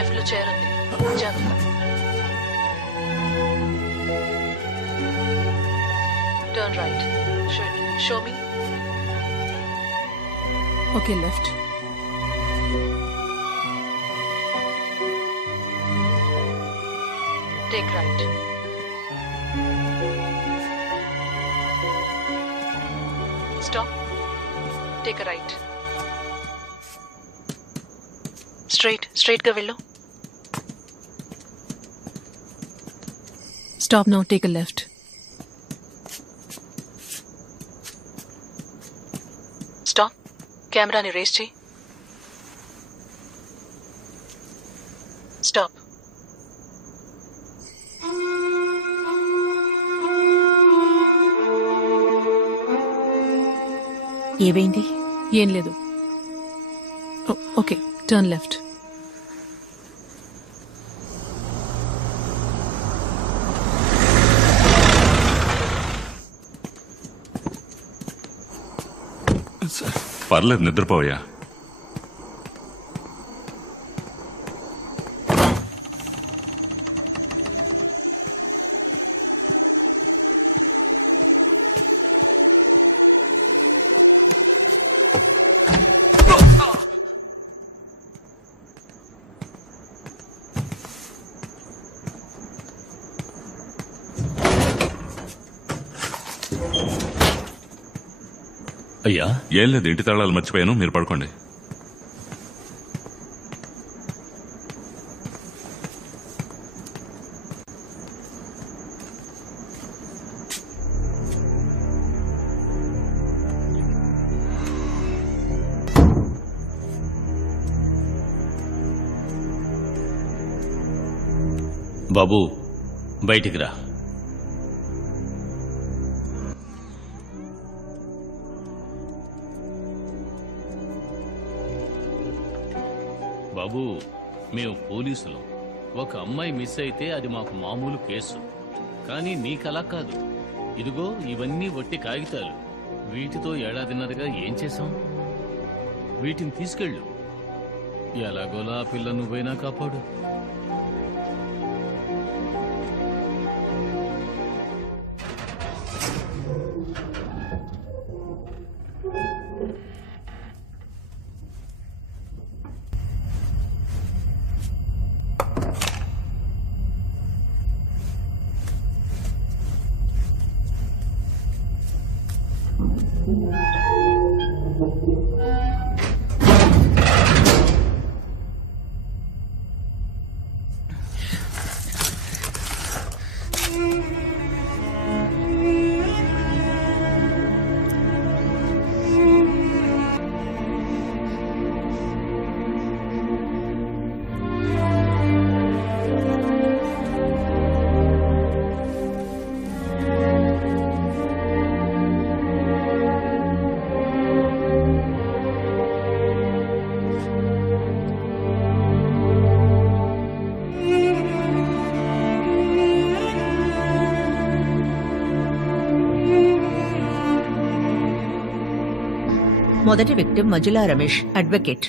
Left లో chair ఉంది, జాగ్రత్త. Turn right. Show me. Okay, left. Take right. Stop. Take right. Straight గా వెళ్ళు. Stop now, take a left. Stop. కెమెరాని race చేయి. స్టాప్. ఏమైంది? ఏం లేదు. Okay, turn left. పర్లేదు, నిద్రపోయా. అయ్యా, ఏం లేదు, ఇంటి తాళాలు మర్చిపోయాను, మీరు పడుకోండి. బాబు బయటికి రా. బాబు, మేము పోలీసులు. ఒక అమ్మాయి మిస్ అయితే అది మాకు మామూలు కేసు, కానీ నీకలా కాదు. ఇదిగో ఇవన్నీ వట్టి కాగితాలు. వీటితో ఏడాదిన్నరగా ఏం చేశాం? వీటిని తీసుకెళ్ళు. ఎలాగోలా ఆ పిల్ల నువ్వైనా కాపాడు. మొదటి విక్టిమ్ మజులా రమేష్, అడ్వకేట్.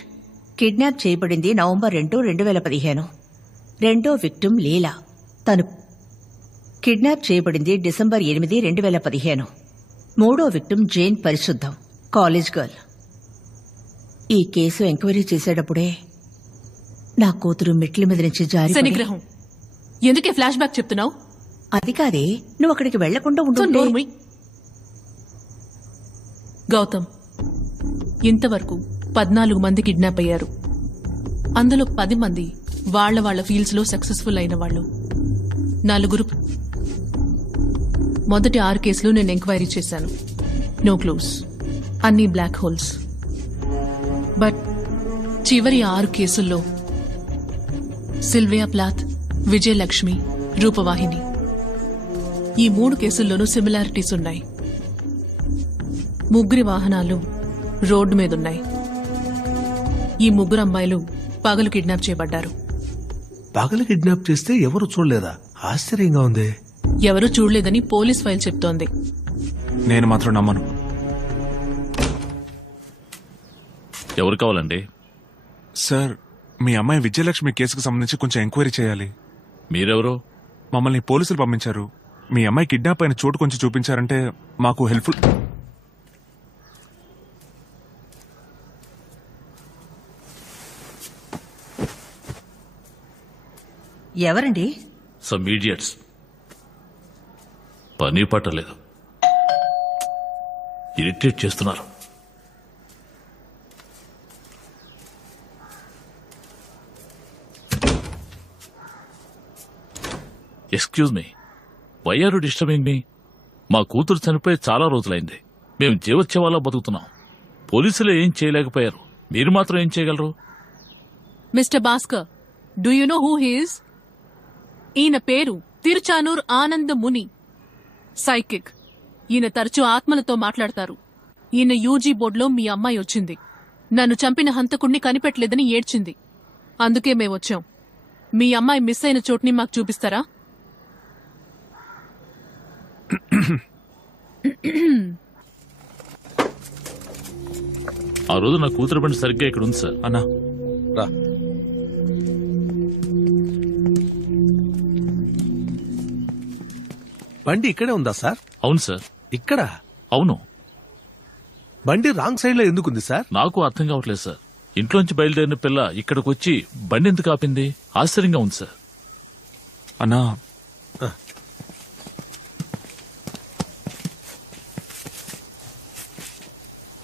కిడ్నాప్ చేయబడింది నవంబర్ 2, 2015. రెండో విక్టిమ్ లీలా. తను కిడ్నాప్ చేయబడింది డిసెంబర్ 8, 2015. మూడో విక్టిమ్ జైన్ పరిశుద్ధం, కాలేజ్ గర్ల్. ఈ కేసు ఎంక్వైరీ చేసేటప్పుడే నా కూతురు మెట్ల మీద నుంచి జారి శనిగ్రహం. ఎందుకే ఫ్లాష్ బ్యాక్ చెప్తున్నావు? అది కాదే, నువ్వు అక్కడికి వెళ్లకుండా ఉంటుంటే. గౌతమ్, ఇంతవరకు 14 మంది కిడ్నాప్ అయ్యారు. అందులో 10 మంది వాళ్ళ ఫీల్డ్స్ లో సక్సెస్ఫుల్ అయిన వాళ్ళు. 4 మొదటి 6 కేసులు నేను ఎంక్వైరీ చేశాను. నో క్లూస్, అన్ని బ్లాక్ హోల్స్. బట్ చివరి 6 కేసుల్లో సిల్వియా ప్లాత్, విజయలక్ష్మి, రూపవాహిని, ఈ 3 కేసుల్లోనూ సిమిలారిటీస్ ఉన్నాయి. ముగ్గురి వాహనాలు రోడ్డు మీదున్నాయి. ఈ 3 అమ్మాయిలు పగలు కిడ్నాప్ చేయబడ్డారు. పగలు కిడ్నాప్ చేస్తే ఎవరు చూడలేదా? ఆశ్చర్యంగా ఉంది. ఎవరూ చూడలేదని పోలీస్ ఫైల్ చెప్తోంది. నేను మాత్రం నమ్మను. ఎవరు కావాలండి? సార్, మీ అమ్మాయి విజయలక్ష్మి కేసుకు సంబంధించి కొంచెం ఎంక్వైరీ చేయాలి. మీరెవరో? మమ్మల్ని పోలీసులు పంపించారు. మీ అమ్మాయి కిడ్నాప్ అయిన చోటు కొంచెం చూపించారంటే మాకు హెల్ప్ఫుల్. ఎవరండి? Some idiots. పని పట్టలేదు, ఇరిటేట్ చేస్తున్నారు. Excuse me, why are you disturbing me? మా కూతురు చనిపోయి చాలా రోజులైంది. మేము జీవోత్సవాలా బతుకుతున్నాం. పోలీసులు ఏం చేయలేకపోయారు, మీరు మాత్రం ఏం చేయగలరు? Mister Bhaskar, do you know who he's? ఈయన పేరు తిరుచానూర్ ఆనంద్ ముని, సైకిక్. ఈయన తరచూ ఆత్మలతో మాట్లాడతారు. ఈయన యూజీ బోర్డులో మీ అమ్మాయి వచ్చింది. నన్ను చంపిన హంతకుణ్ణి కనిపెట్టలేదని ఏడ్చింది. అందుకే మేమొచ్చాం. మీ అమ్మాయి మిస్ అయిన చోటుని మాకు చూపిస్తారా? ఆ రోజు నా కూతురు బండి సరిగ్గా ఇక్కడ ఉంది సార్. అన్నా రా. బండి ఇక్కడే ఉందా సార్? అవును సార్. ఇక్కడ అవును. బండి రాంగ్ సైడ్ లో ఎందుకుంది సార్? నాకు అర్థం కావట్లేదు సార్. ఇంట్లోంచి బయలుదేరిన పిల్ల ఇక్కడికి వచ్చి బండి ఎందుకు ఆపింది? ఆశ్చర్యంగా ఉంది సార్. అన్నా,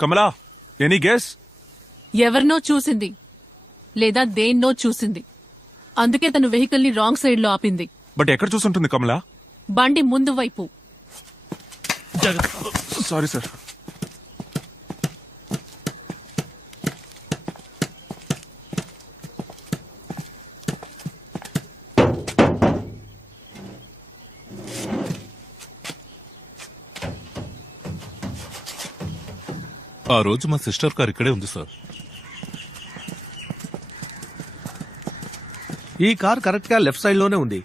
కమలా, ఎనీ గెస్? ఎవరినో చూసింది లేదా దేన్నో చూసింది. అందుకే తను వెహికల్ ని రాంగ్ సైడ్ లో ఆపింది. బట్ ఎక్కడ చూసుంటుంది కమలా? బండి ముందు వైపు. Sorry sir. ఆ రోజు మా సిస్టర్ కార్ ఇక్కడే ఉంది సార్. ఈ కార్ కరెక్ట్ గా లెఫ్ట్ సైడ్ లోనే ఉంది.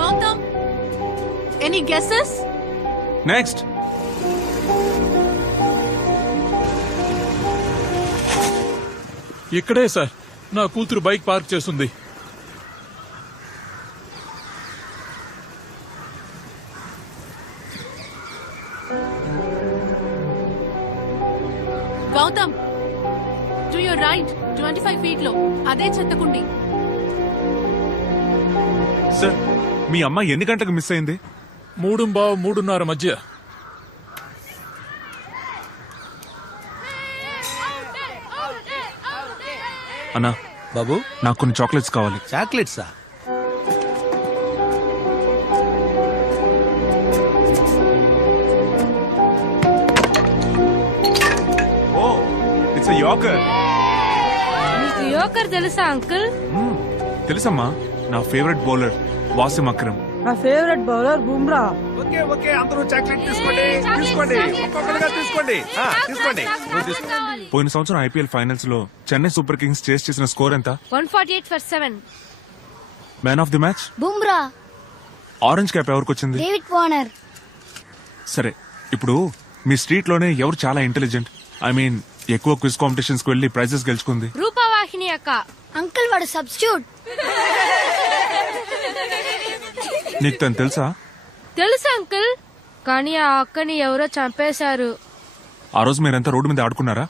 Gautam, any guesses? నెక్స్ట్. ఇక్కడే సార్ నా కూతురు బైక్ పార్క్ చేస్తుంది. Gautam, to your right 25 feet లో అదే చెత్తకుండి. సార్, మీ అమ్మాయి ఎన్ని గంటలకు మిస్ అయింది? 3:30 మధ్య. అన్నా, బాబు, నాకు కొన్ని చాక్లెట్స్ కావాలి. చాక్లెట్సా? ఓ, ఇట్స్ ఎ యార్కర్. మీకు యోకర్ తెలుసా అంకుల్? తెలుసమ్మా, నా ఫేవరెట్ బౌలర్ వాసిం అక్రమ్. నా favourite bowler Bumrah. Okay okay, అందరూ చాక్లెట్ తీసుకోండి. తీసుకోండి, ఒక్కొక్కరుగా తీసుకోండి. తీసుకోండి. నువ్వు తీసుకో. పోయిన సంవత్సరం ఐపీఎల్ ఫైనల్స్ లో చెన్నై సూపర్ కింగ్స్ చేస్ చేసిన స్కోర్ ఎంత? 148 for 7. Man of the match? Bumrah. Orange cap ఎవరికి వచ్చింది? David Warner. సరే, ఇప్పుడు మీ స్ట్రీట్ లోనే ఎవరు చాలా ఇంటెలిజెంట్, ఐ మీన్ ఎక్కువ క్విజ్ కాంపిటీషన్స్ కు వెళ్లి ప్రైజెస్ గెలుచుకుంది? రూపవాహిని అక్క. అంకుల్ వాడు సబ్స్టిట్యూట్. నీకు తను తెలుసా? తెలుసు అంకుల్, కానీ ఆ అక్కని ఎవరో చంపేశారు. ఆ రోజు మీరంతా రోడ్డు మీద ఆడుకున్నారా?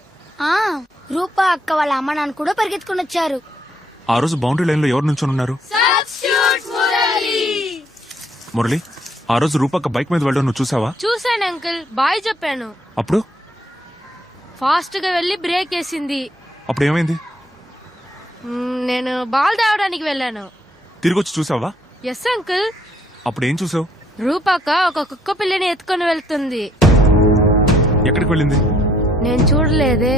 రూపా అక్క వాళ్ళ అమ్మ నాన్న కూడా పరిగెత్తుకుని వచ్చారు. ఆ రోజు బౌండరీ లైన్ లో ఎవరు నుంచొని ఉన్నారు? మురళి, ఆ రోజు రూపక్క బైక్ మీద వెళ్ళడం నువ్వు చూసావా? చూశాను అంకుల్, బాయ్ చెప్పాను. అప్పుడు ఫాస్ట్ గా వెళ్లి బ్రేక్ వేసింది. అప్పుడు ఏమైంది? నేను బాల్ తేవడానికి వెళ్ళాను. తిరిగి వచ్చి చూసావా? Yes uncle. అప్పుడు ఏం చూసావు? రూపాక ఒక కుక్క పిల్లని ఎత్తుకొని వెళ్తుంది. ఎక్కడికి వెళ్ళింది? నేను చూడలేదే.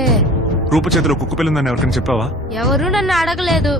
రూప చేతిలో కుక్క పిల్లిందని ఎవరికైనా చెప్పావా? ఎవరూ నన్ను అడగలేదు.